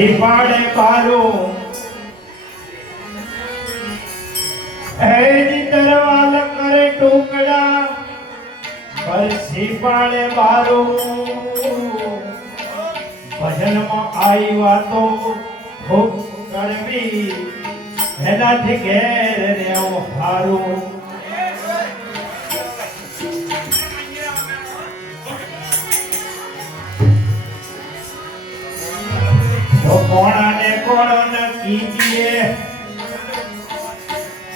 હરિપાડે પારું એની દરવાલ કરે ટુકડા. પરસી પાડે ભજનમાં આવી વાતો ખૂબ કડવી એનાથી ઘેર રહેવું હારું.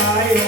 I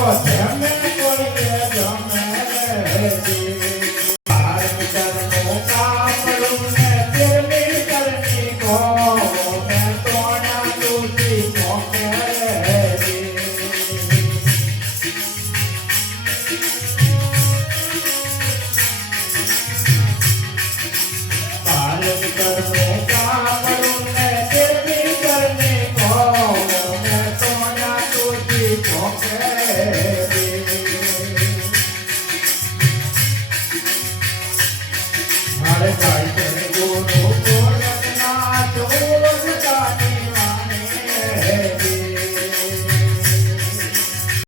no va a esperar.